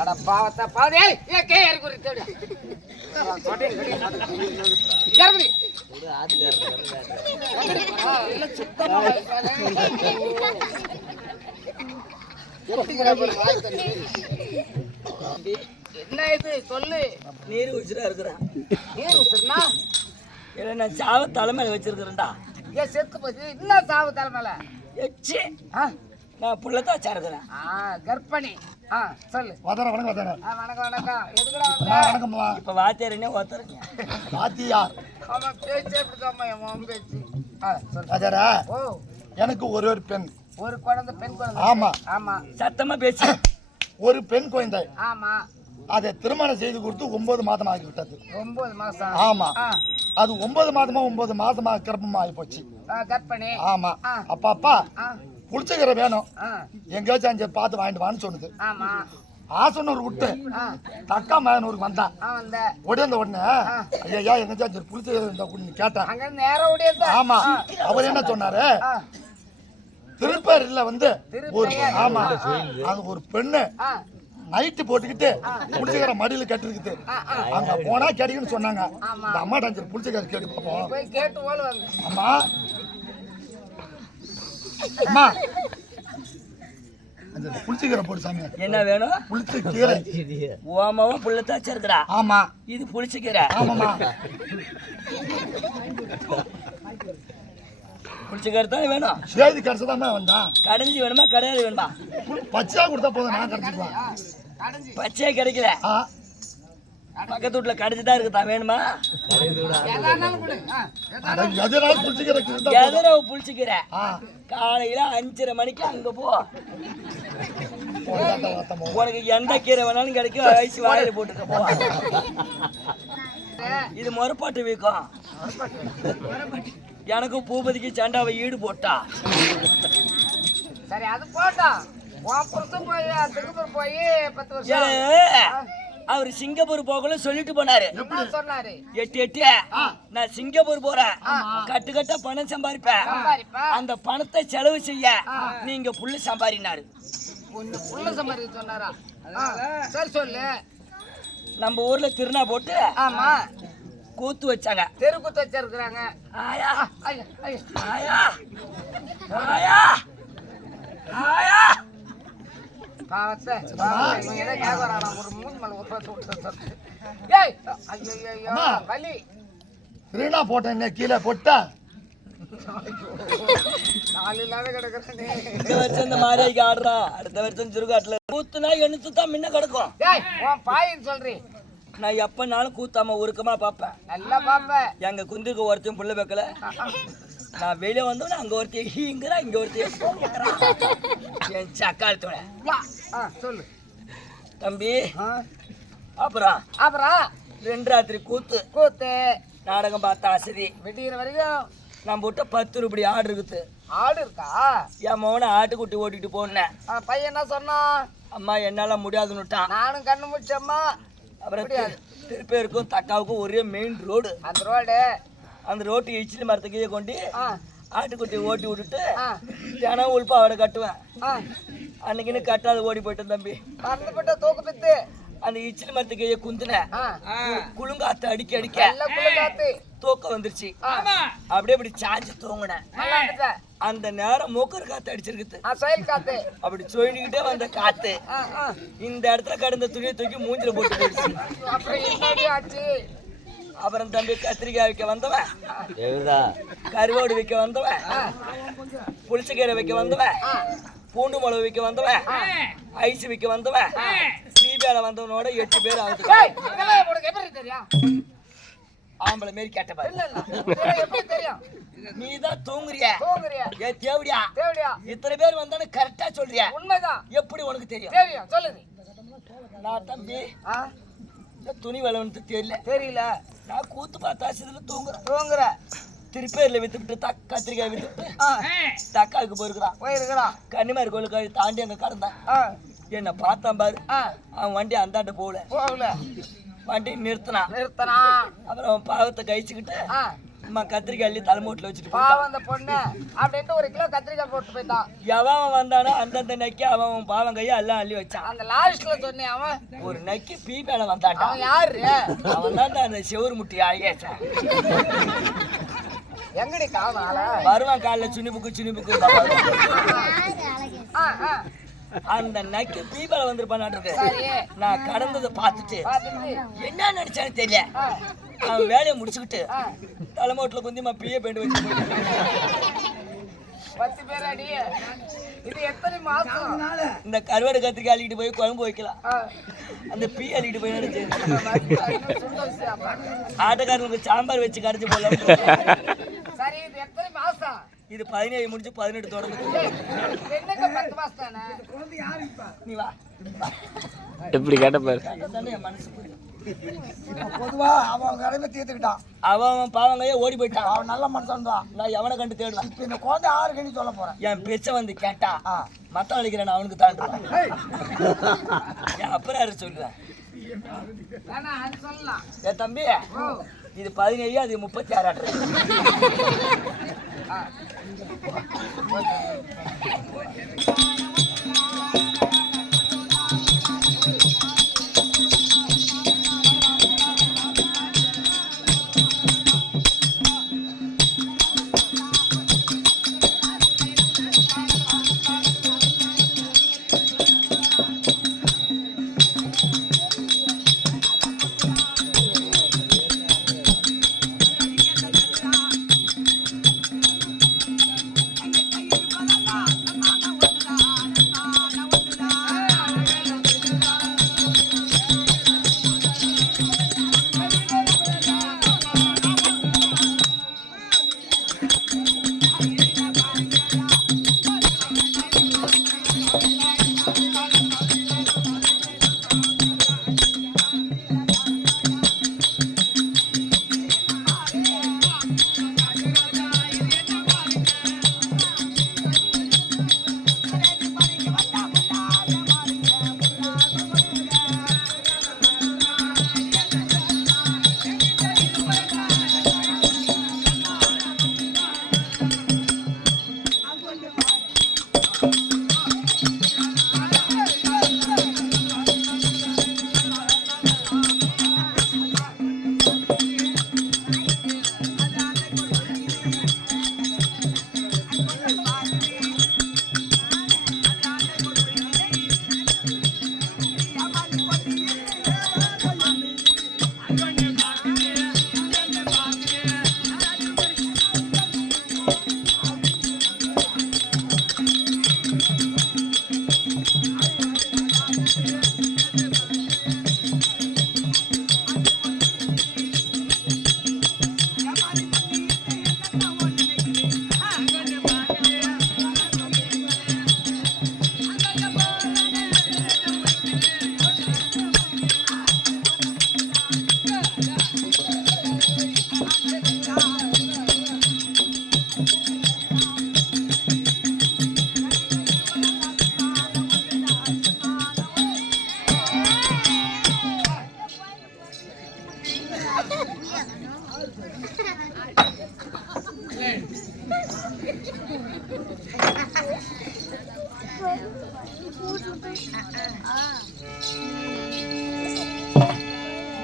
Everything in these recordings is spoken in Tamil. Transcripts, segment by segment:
அட பாவத்தை பாதே ஏ கே யாரு குறித்தோட கர்மி இல்ல சுத்தமா என்ன இது சொல்லு. நீர் உச்சிரா இருக்கிறேன். நீர் உச்சிரனா இல்ல நான் சாவ தலைமையில வச்சிருக்கிறேன்டா. ஏன் செத்து போச்சு இன்னும் சாவு தலைமையில எச்சி நான் புள்ளதான் வச்சிருக்கிறேன். கர்ப்பிணி சொல்லு. வணக்கம் வணக்கம். வணக்கம். எதுக்குடா வந்த? வணக்கம்மா. இப்ப வாத்தியாரனே ஒருத்தருங்க. வாத்தியார். ஆமா பேச்சு எப்படிதாம்மா என் மாம் பேச்சு. சொல்லு. வாத்தியாரா. ஓ எனக்கு ஒரு பெண். ஒரு குழந்தை பெண் குழந்தை. ஆமா. ஆமா. சத்தமா பேசு. ஒரு பெண் குழந்தை. ஆமா. அதை திருமணம் செய்து கொடுத்து 9 மாதம் ஆகிவிட்டது. 9 மாசம். ஆமா. அது 9 மாதமா 9 மாசமா கர்ப்பமா ஆகி போச்சு. கர்ப்பிணி. ஆமா. அப்பா புளிச்சக்கரை வேணும், எங்கேயாச்சும் அஞ்சு பார்த்து வாங்கிட்டு வான்னு சொன்னது. ஆமா. ஆசனூர் விட்டு தக்கா மகனூருக்கு வந்தான். உடனே ஐயா எங்கேயாச்சும் புளிச்சக்கரை இருந்தா கேட்டேன். ஆமா. அவர் என்ன சொன்னாரு, திருப்பேரில் வந்து ஒரு ஆமா அது ஒரு பெண்ணு நைட்டு போட்டுக்கிட்டு புளிச்சக்கரை மடியில கட்டிருக்குது, அங்க போனா கிடைக்குன்னு சொன்னாங்க. இந்த அம்மாட்ட அஞ்சு புளிச்சக்கரை கேட்டு பார்ப்போம். அம்மா அம்மா அந்த புளிச்சக்கீரை போடு சாமி. என்ன வேணும்? புளிச்சக்கீரை. ஓமாவும் புள்ளத்தாச்சும் இருக்குடா. ஆமா. இது புளிச்சக்கீரை. ஆமாமா. புளிச்சக்கீரை தான் வேணும். சேதி கடைசிதாம்மா வந்தான். கடைஞ்சி வேணுமா கடையாது வேணுமா? பச்சையா கொடுத்தா போதும், நான் கடைச்சிக்குவேன். பச்சையா கிடைக்கல, பக்கத்து வீட்டுல கடைச்சிதான் இருக்குதா, வேணுமா? எதிரவு புளிச்சுக்கிற காலையில 5:30 மணிக்கு அங்க போ, உனக்கு எந்த கீரை வேணாலும் கிடைக்கும், வயசு வாழையில போட்டுக்க போ. இது முறப்பாட்டு வீக்கம். எனக்கும் பூபதிக்கு சண்டாவை ஈடு போட்டா. சரி அது போட்டா போய் 10 வருஷம் அவர் சிங்கப்பூர் போகல சொல்லிட்டு போனாரு. சொன்னாரு 8 நான் சிங்கப்பூர் போறேன், கட்டு கட்ட பணம் சம்பாதிப்பேன், அந்த பணத்தை செலவு செய்ய நீங்க புள்ள சம்பாதினாரு. புள்ள சம்பாதிக்க சொன்னாரா? சரி சொல்லு. நம்ம ஊர்ல திருநா போட்டு ஆமா கூத்து வச்சாங்க, தெருக்கூத்து வச்சிருக்கிறாங்க. ஆயா ஆயா ஆயா ஆயா பாவத்தை ஒரு மூணு மேல ஒரு வலி போட்டேன் கீழே போட்டா நாலு இல்லாத கிடக்குறேன். இந்த வருஷம் இந்த மாரியாய்க்கு ஆடுறா, அடுத்த வருஷம் சுருகாட்டுல கூத்துனா எண்ணத்து தான் முன்ன கிடக்கும். டேய் உன் பாயின்னு சொல்றேன். நான் எப்பனாலும் கூத்தாம உருக்கமா பார்ப்பேன். நல்லா பாப்ப. எங்க குந்துக்கு ஒருத்தையும் புள்ள வைக்கல. நான் வெளியே வந்தோன்னே அங்க ஒருத்தைய ஹீங்கிறா, இங்க ஒருத்தைய என் சக்காலத்தோட. சொல்லு தம்பி. ஆ, அப்புறம் அப்புறம் 2 ராத்திரி கூத்து கூத்து நாடகம் பார்த்த ஆசதி. விடிகிற வரைக்கும் நம்ம விட்ட 10 ரூபாய் ஆடு இருக்குது. ஆடு இருக்கா? என் மகனை ஆட்டுக்குட்டி ஓட்டிட்டு போனேன். பையன் என்ன சொன்னான்? அம்மா என்னால முடியாதுன்னுட்டான். நானும் கண்ணு முடிச்சம்மா. அப்புறம் திருப்பேருக்கும் தக்காவுக்கும் ஒரே மெயின் ரோடு. அந்த ரோடு அந்த ரோட்டு இச்சிலி மரத்துக்கே கொண்டு ஆ, ஆட்டுக்குட்டி ஓட்டி விட்டுட்டு ஆ, தினம் உள்பா அவட கட்டுவேன். ஆ. அன்னைக்குன்னு கட்டாத ஓடி போயிட்டேன் தம்பி. பறந்துபட்ட தூக்கு பித்து. அந்த இச்சிலி மரத்துக்கே குந்துனேன். ஆ, குலுங்காத்து அடிக்க அடிக்க எல்லாம் குள்ள காத்து. தூக்கம் வந்துருச்சு. ஆமா, அப்படியே இப்படி சாஞ்சு தூங்கினேன். நல்லா இருந்துட்ட. அந்த நேரம் மூக்கர் காத்து அடிச்சிருக்குது. சொயில் காத்து. அப்படி சொல்லிக்கிட்டே வந்த காத்து ஆ, ஆ. இந்த இடத்துல கடந்த துணியை தூக்கி மூஞ்சில போட்டு போயிடுச்சு. அப்புறம் என்னடி ஆச்சு? அப்புறம் தம்பி கத்திரிக்காய் வைக்க வந்தவன், கருவாடு வைக்க வந்தவன், புளிச்சக்கீரை வைக்க வந்தவன், பூண்டு மிளகு வைக்க வந்தவன், ஐஸ் வைக்க வந்தவன், சீபேல வந்தவனோட 8 பேர் ஆகுது. ஏய், இதெல்லாம் உனக்கு எப்படி தெரியும்? ஆம்பளை மாரி கேட்ட பாரு. இல்ல, இல்ல. இதெல்லாம் எப்படி தெரியும்? நீ தான் தூங்குறிய. தூங்குறியா? ஏ தேவடியா, தேவடியா? இத்தனை பேர் வந்தானு கரெக்டா சொல்றிய. உண்மைதான். எப்படி உனக்கு தெரியும்? தெரியும், சொல்லுது. நான் தம்பி ஆ, இந்த துணி விளவனது தெரியல. தெரியல. நான் கூத்து பார்த்தா இதுல தூங்குறேன். தூங்குற. திருப்பேர்ல வித்துட்டு கத்திரிக்காய் வித்துட்டு ஆ, தக்காவுக்கு போயிருக்கிறான். போயிருக்கிறான். கன்னிமாரி கோயிலுக்கு தாண்டி அங்க கடந்தான். ஆ, என்ன பார்த்தான் பாரு. ஆ, அவன் வண்டி அந்தாண்ட போகல. போகல. வண்டி நிறுத்தினான். நிறுத்தனா. அப்புறம் அவன் பாவத்தை கழிச்சுக்கிட்டு ஆ, அம்மா கத்திரிக்காய் அள்ளி தலைமூட்டில் வச்சுட்டு போயிட்டான். பாவம் அந்த பொண்ணு அப்படின்ட்டு 1 கிலோ கத்திரிக்காய் போட்டு போயிட்டான். எவன் வந்தானோ அந்தந்த நக்கி அவன் பாவம் கையை எல்லாம் அள்ளி வச்சான். அந்த லாஸ்ட்ல சொன்னேன் அவன். ஒரு நக்கி பீப்பேல வந்தான்டா. அவன் யாரு? அவன் தான் அந்த செவுரு முட்டி ஆகியாச்சான். எங்கடி காவனால? வருவான் காலில் சுனி புக்கு ஆ, ஆ. அந்த நக்கி பீப்பேல வந்துருப்பான்ட்டு. சரி. நான் கடந்ததை பார்த்துட்டு பாத்துட்டு. என்ன நினைச்சானு தெரியல. ஆ, அவன் வேலையை முடிச்சுக்கிட்டு ஆ. தலைமோட்டில் குந்திமா பிஏ பெயிண்ட் வச்சு போயிட்டு 10 பேர் அடி. இது எத்தனை மாசம்? இந்த கருவாடு கத்திரிக்காய் அள்ளிட்டு போய் குழம்பு வைக்கலாம். ஆ, அந்த பீ அள்ளிட்டு போய் நினைச்சு சுண்டோசியாப்பா. ஆட்டக்காரனுக்கு சாம்பார் வச்சு கரைச்சி போடலாம். சரி, இது எத்தனை மாசம்? இது 17 முடிஞ்சு 18 தொடங்குது. என்னங்க 10 மாசம் தானே? நீ வா. எப்படி கேட்ட பாரு. அதானே என் மனசு புரியும். பொதுவா அவன் கடமை தீர்த்துக்கிட்டான். அவன் பாவங்கையே ஓடி போயிட்டான். அவன் நல்ல மனுஷன் தான். நான் எவனை கண்டு தேடுவேன். இப்ப இந்த குழந்தை யாருக்குன்னு சொல்ல போறேன். என் பேச்ச வந்து கேட்டா ஆ. மத்த அழிக்கிறேன் அவனுக்கு தாண்டுவான். என் அப்புறம் யாரு சொல்லுவேன். வேணா, அது சொல்லலாம். என் தம்பி இது 17 அது 36 ஆ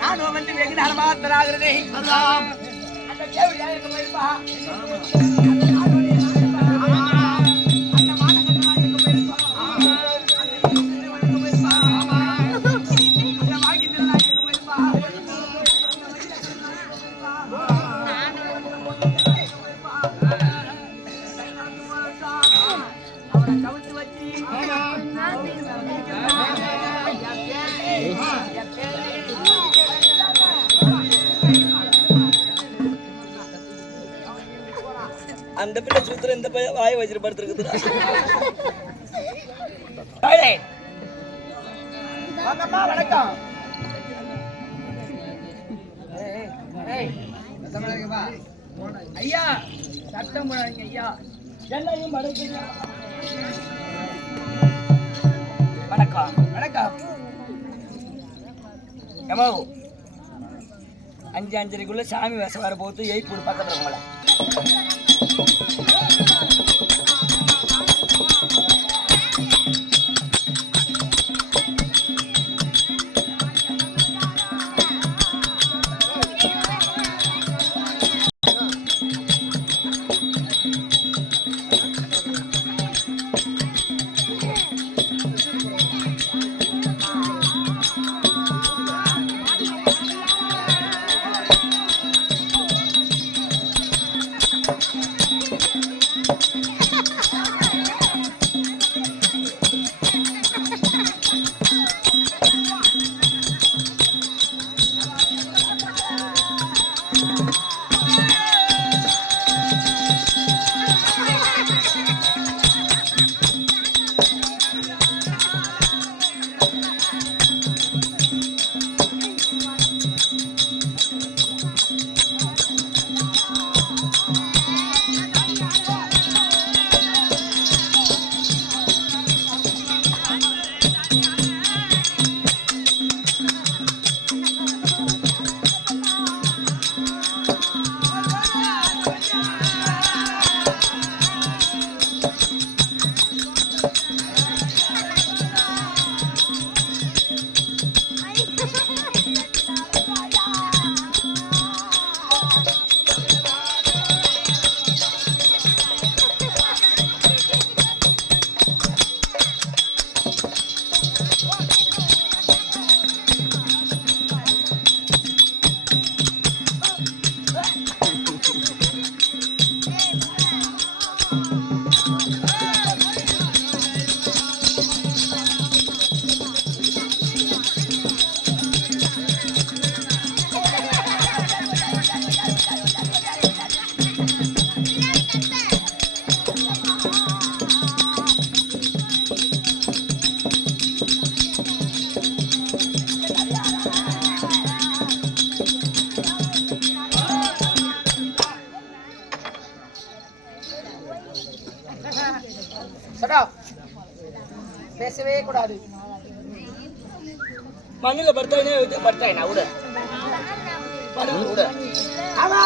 நானும் வந்து வெகு நேரமாத்தராகிறதே. அந்த கேள்வி எங்க போயிருப்பா? அந்த பிள்ளை சுத்துற இந்த பையன் வாய் வச்சிரு படுத்துருக்குது. வணக்கம். ஐயா சட்டம் போடாதீங்க ஐயா. என்னையும் வணக்கம் வணக்கம். எமோ 5:30 சாமி வேஷம் வர போது 8 பக்கத்துல உங்களை பேசவே கூடாது. மண்ணில படுத்தாயினா விட ஆமா